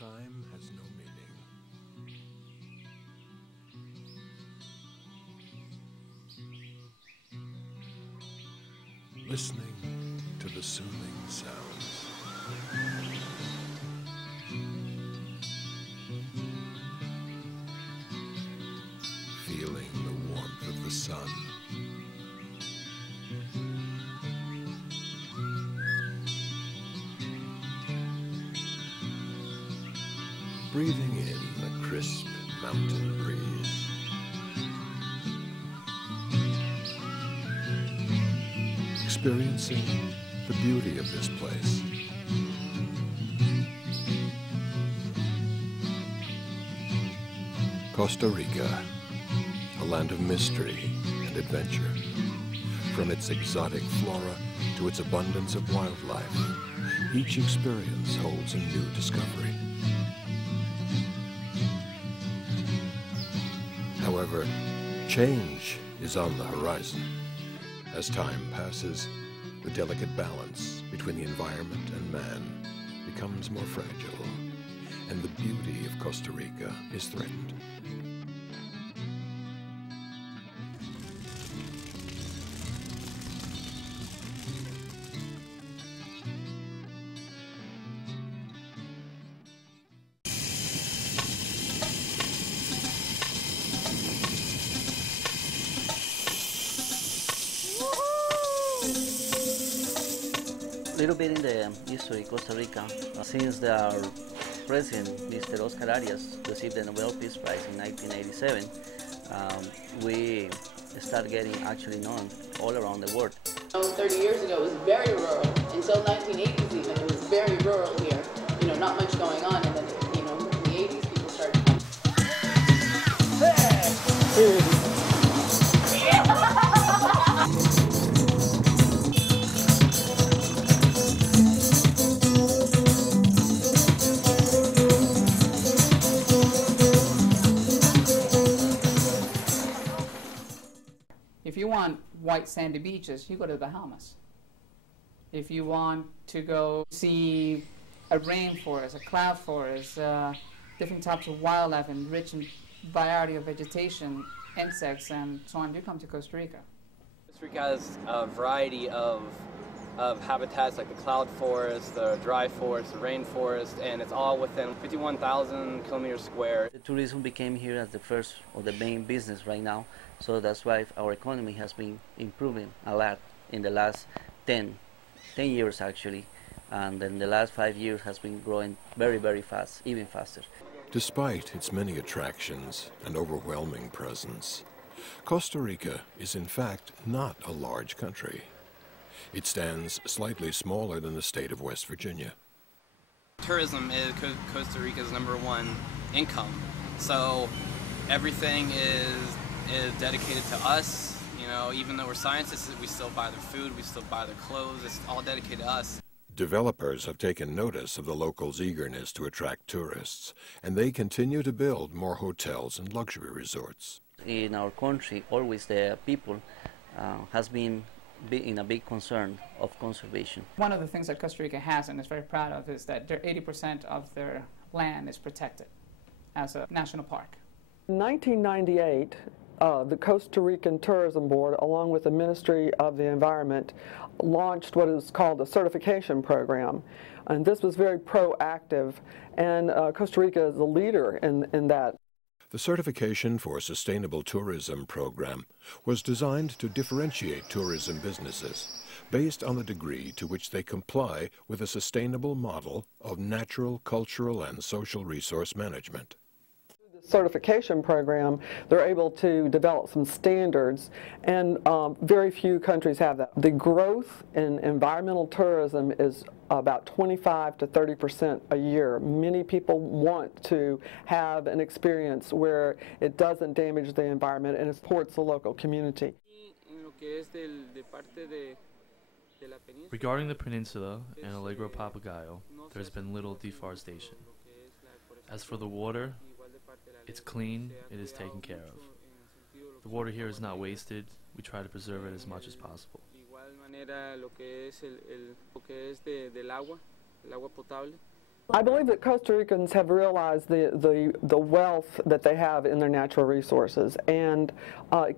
Time has no meaning. Listening to the soothing sounds. Feeling the warmth of the sun. Breathing in the crisp mountain breeze. Experiencing the beauty of this place. Costa Rica, a land of mystery and adventure. From its exotic flora to its abundance of wildlife, each experience holds a new discovery. However, change is on the horizon. As time passes, the delicate balance between the environment and man becomes more fragile, and the beauty of Costa Rica is threatened. A little bit in the history of Costa Rica. Since our president, Mr. Oscar Arias, received the Nobel Peace Prize in 1987, we started getting actually known all around the world. 30 years ago, it was very rural. Until 1980s even, it was very rural here. Not much going on. And then, in the 80s, people started coming. If you want white sandy beaches, you go to the Bahamas. If you want to go see a rainforest, a cloud forest, different types of wildlife and rich and variety of vegetation, insects, and so on, you come to Costa Rica. Costa Rica has a variety of habitats like the cloud forest, the dry forest, the rainforest, and it's all within 51,000 kilometers square. The tourism became here as the first or the main business right now, so that's why our economy has been improving a lot in the last 10 years actually, and in the last 5 years has been growing very, very fast, even faster. Despite its many attractions and overwhelming presence, Costa Rica is in fact not a large country. It stands slightly smaller than the state of West Virginia. Tourism is Costa Rica's #1 income, so everything is dedicated to us. Even though we're scientists, we still buy their food, we still buy their clothes, it's all dedicated to us. Developers have taken notice of the locals' eagerness to attract tourists, and they continue to build more hotels and luxury resorts. In our country, always the people has been in a big concern of conservation. One of the things that Costa Rica has and is very proud of is that 80% of their land is protected as a national park. In 1998, the Costa Rican Tourism Board, along with the Ministry of the Environment, launched what is called a certification program. And this was very proactive, and Costa Rica is a leader in that. The Certification for Sustainable Tourism program was designed to differentiate tourism businesses based on the degree to which they comply with a sustainable model of natural, cultural, and social resource management. Certification program, they're able to develop some standards, and very few countries have that. The growth in environmental tourism is about 25 to 30% a year. Many people want to have an experience where it doesn't damage the environment and it supports the local community. Regarding the peninsula and Alegro Papagayo, there's been little deforestation. As for the water, it's clean, it is taken care of. The water here is not wasted, we try to preserve it as much as possible. I believe that Costa Ricans have realized the wealth that they have in their natural resources, and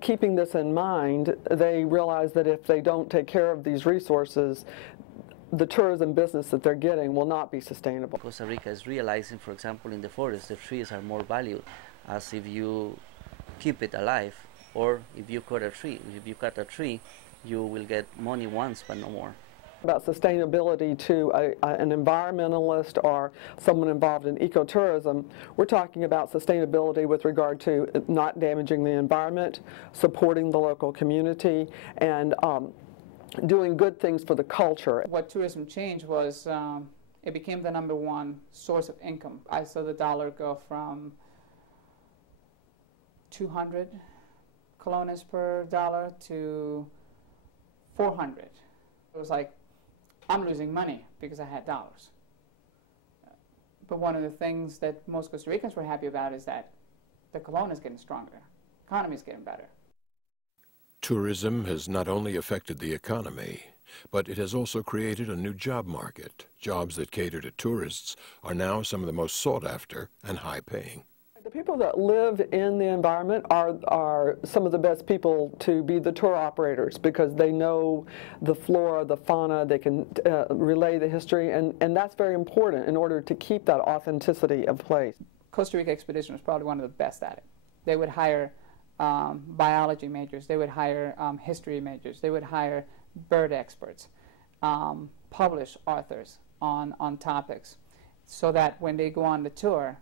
keeping this in mind, they realize that if they don't take care of these resources, the tourism business that they're getting will not be sustainable. Costa Rica is realizing, for example, in the forest, the trees are more valued as if you keep it alive, or if you cut a tree. If you cut a tree, you will get money once, but no more. About sustainability to an environmentalist or someone involved in ecotourism, we're talking about sustainability with regard to not damaging the environment, supporting the local community, and doing good things for the culture. What tourism changed was it became the #1 source of income. I saw the dollar go from 200 colones per dollar to 400. It was like, I'm losing money because I had dollars. But one of the things that most Costa Ricans were happy about is that the colon is getting stronger, economy is getting better. Tourism has not only affected the economy, but it has also created a new job market. Jobs that cater to tourists are now some of the most sought after and high-paying. The people that live in the environment are some of the best people to be the tour operators, because they know the flora, the fauna, they can relay the history, and that's very important in order to keep that authenticity of place. Costa Rica Expedition was probably one of the best at it. They would hire biology majors, they would hire history majors, they would hire bird experts, publish authors on topics, so that when they go on the tour,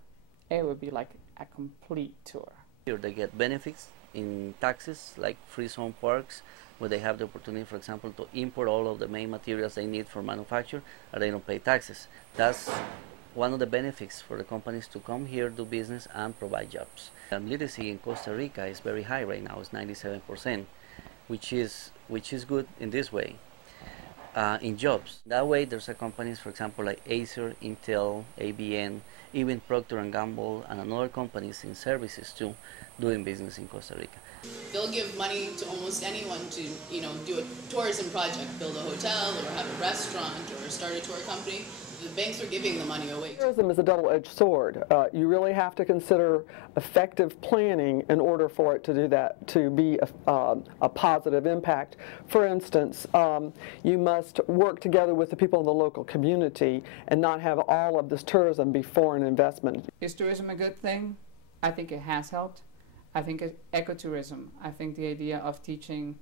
it would be like a complete tour. Here they get benefits in taxes, like free zone parks, where they have the opportunity, for example, to import all of the main materials they need for manufacture, and they don't pay taxes. That's one of the benefits for the companies to come here, do business, and provide jobs. Literacy in Costa Rica is very high right now. It's 97%, which is good in this way. In jobs, that way there's companies, for example, like Acer, Intel, ABN, even Procter & Gamble, and other companies in services too, doing business in Costa Rica. They'll give money to almost anyone to, do a tourism project, build a hotel or have a restaurant or start a tour company. The banks are giving the money away. Tourism is a double-edged sword. You really have to consider effective planning in order for it to do that, to be a positive impact. For instance, you must work together with the people in the local community and not have all of this tourism be foreign investment. Is tourism a good thing? I think it has helped. I think ecotourism, I think the idea of teaching,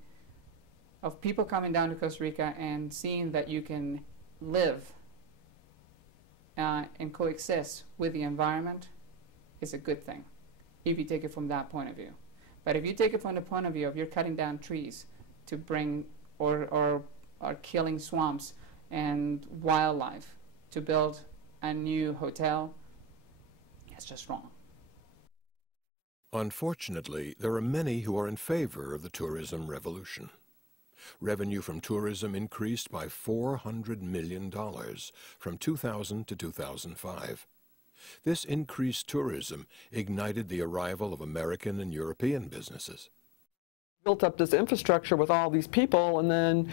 of people coming down to Costa Rica and seeing that you can live and coexist with the environment is a good thing, if you take it from that point of view. But if you take it from the point of view of you're cutting down trees to bring, or killing swamps and wildlife to build a new hotel, it's just wrong. Unfortunately, there are many who are in favor of the tourism revolution. Revenue from tourism increased by $400 million from 2000 to 2005. This increased tourism ignited the arrival of American and European businesses. Built up this infrastructure with all these people, and then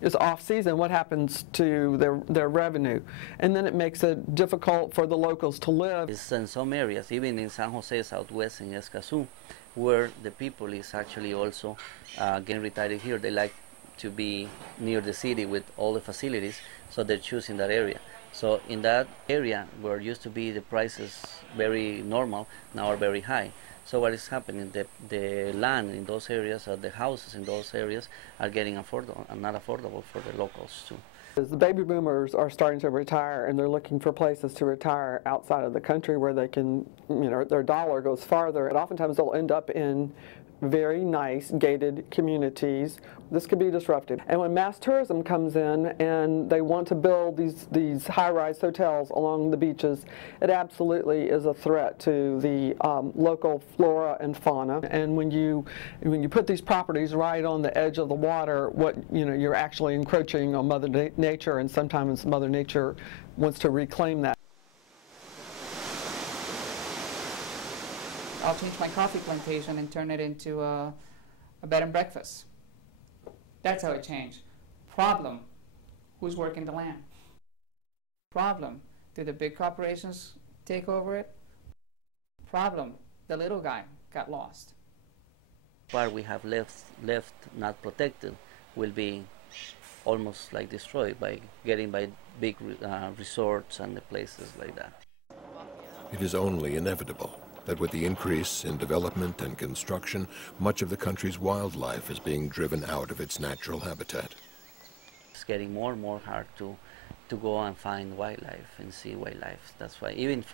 it's off-season. What happens to their revenue? And then it makes it difficult for the locals to live. It's in some areas, even in San Jose, Southwest, in Escazú, where the people is actually also getting retired here. They like to be near the city with all the facilities, so they're choosing that area. So in that area where used to be the prices very normal, now are very high. So what is happening, the land in those areas, or the houses in those areas, are getting affordable and not affordable for the locals too. The baby boomers are starting to retire, and they're looking for places to retire outside of the country where they can, their dollar goes farther. And oftentimes they'll end up in very nice gated communities. This could be disruptive. And when mass tourism comes in and they want to build these high-rise hotels along the beaches, it absolutely is a threat to the local flora and fauna. And when you put these properties right on the edge of the water, you're actually encroaching on Mother Nature, and sometimes Mother Nature wants to reclaim that. I'll change my coffee plantation and turn it into a bed and breakfast. That's how it changed. Problem, who's working the land? Problem, Did the big corporations take over it? Problem, the little guy got lost. What we have left not protected will be almost like destroyed by big resorts and the places like that. It is only inevitable that with the increase in development and construction, much of the country's wildlife is being driven out of its natural habitat. It's getting more and more hard to go and find wildlife and see wildlife. That's why even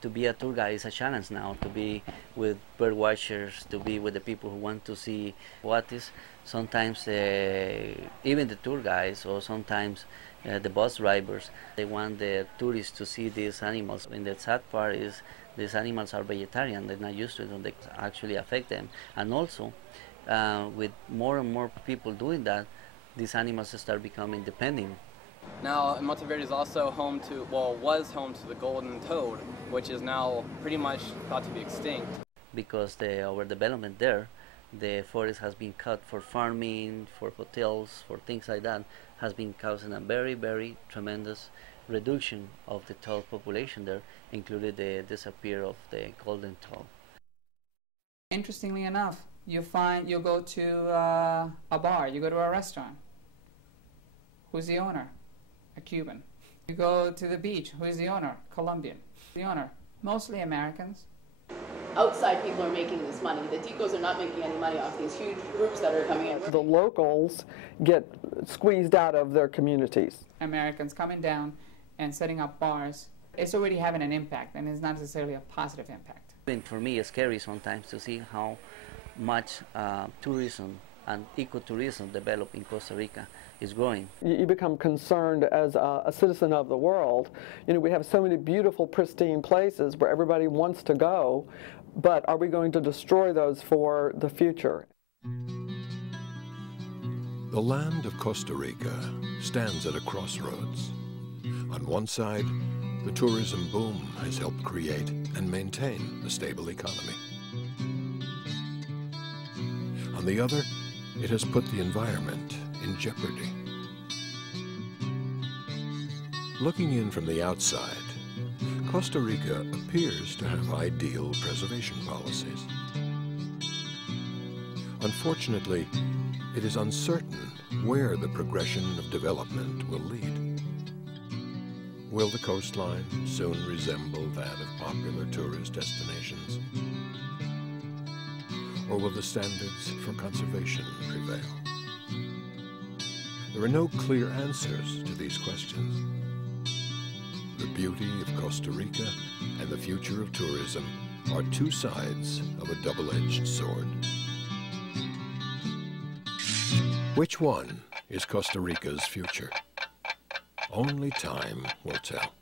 to be a tour guide is a challenge now, to be with bird watchers, to be with the people who want to see what is. Sometimes even the tour guides or sometimes the bus drivers, they want the tourists to see these animals. And the sad part is these animals are vegetarian, they're not used to it, and they actually affect them. And also, with more and more people doing that, these animals start becoming dependent. Now, Monteverde is also home to, well, was home to the golden toad, which is now pretty much thought to be extinct. Because the overdevelopment there, the forest has been cut for farming, for hotels, for things like that, has been causing a very, very tremendous reduction of the toad population there, including the disappearance of the golden toad. Interestingly enough, you go to a bar, you go to a restaurant. Who's the owner? A Cuban. You go to the beach, who's the owner? Colombian. The owner, mostly Americans. Outside people are making this money. The ticos are not making any money off these huge groups that are coming in. The locals get squeezed out of their communities. Americans coming down and setting up bars, it's already having an impact, and it's not necessarily a positive impact. And for me, it's scary sometimes to see how much tourism and ecotourism develop in Costa Rica is growing. You become concerned as a citizen of the world. You know, we have so many beautiful, pristine places where everybody wants to go, but are we going to destroy those for the future? The land of Costa Rica stands at a crossroads. On one side, the tourism boom has helped create and maintain a stable economy. On the other, it has put the environment in jeopardy. Looking in from the outside, Costa Rica appears to have ideal preservation policies. Unfortunately, it is uncertain where the progression of development will lead. Will the coastline soon resemble that of popular tourist destinations? Or will the standards for conservation prevail? There are no clear answers to these questions. The beauty of Costa Rica and the future of tourism are two sides of a double-edged sword. Which one is Costa Rica's future? Only time will tell.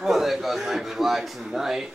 Well, there goes my relaxing night.